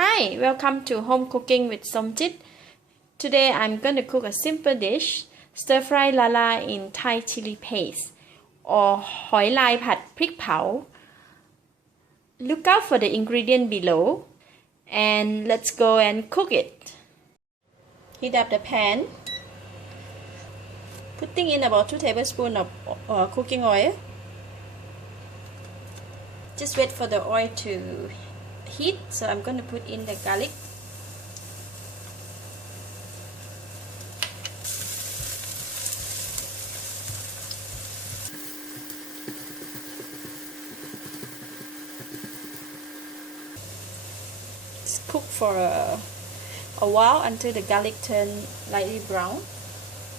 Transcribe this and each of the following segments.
Hi, welcome to Home Cooking with Somjit. Today I'm going to cook a simple dish, Stir Fry Lala in Thai chili paste or หอยลายผัดพริกเผา Look out for the ingredient below and let's go and cook it. Heat up the pan. Putting in about 2 tablespoons of cooking oil. Just wait for the oil to heat, so I'm going to put in the garlic. Just cook for a while until the garlic turn lightly brown.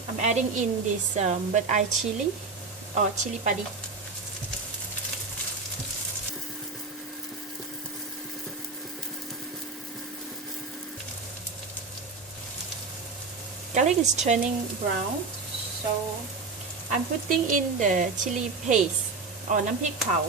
I'm adding in this bird eye chili or chili padi. Garlic is turning brown, so I'm putting in the chili paste or น้ำพริกเผา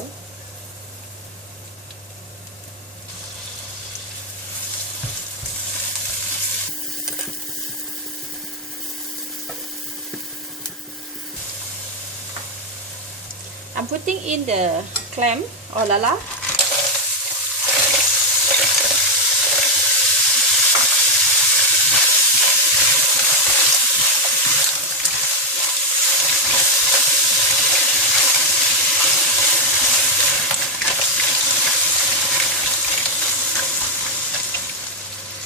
I'm putting in the clam or lala.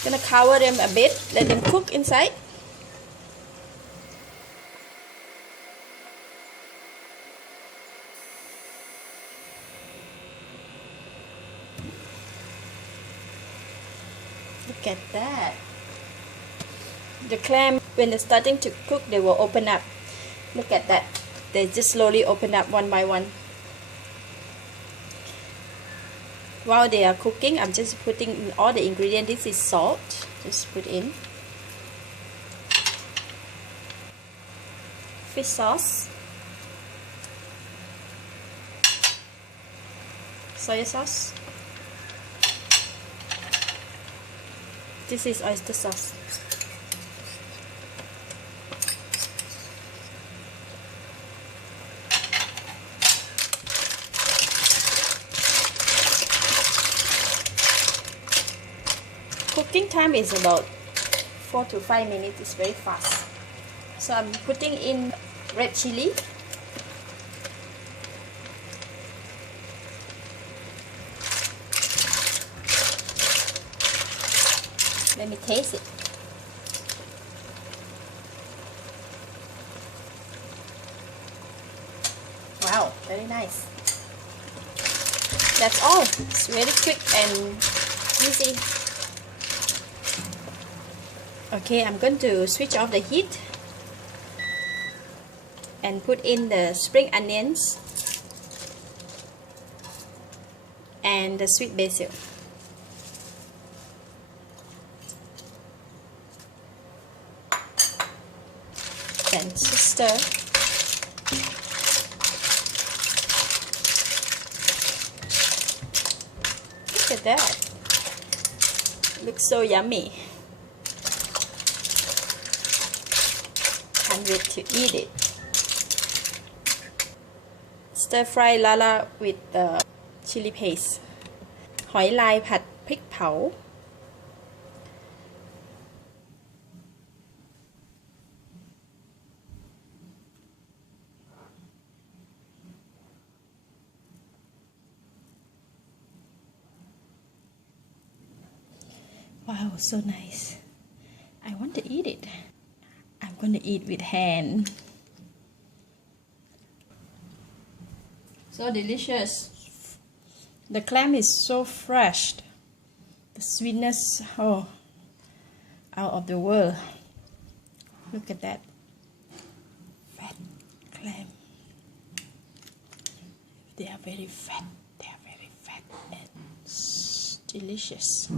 Gonna cover them a bit, let them cook inside. Look at that. The clam, when they're starting to cook, they will open up. Look at that. They just slowly open up one by one. While they are cooking, I'm just putting in all the ingredients. This is salt. Just put in. Fish sauce. Soy sauce. This is oyster sauce. Cooking time is about 4 to 5 minutes. It's very fast. So I'm putting in red chili. Let me taste it. Wow, very nice. That's all. It's very quick and easy. Okay, I'm going to switch off the heat and put in the spring onions and the sweet basil. Then just stir. Look at that. Looks so yummy. Can't wait to eat it. Stir fry lala with the chili paste. หอยลายผัดพริกเผา Wow, so nice. I want to eat it. I'm going to eat with hand. So delicious. The clam is so fresh. The sweetness, oh, out of the world. Look at that. Fat clam. They are very fat. They are very fat and delicious.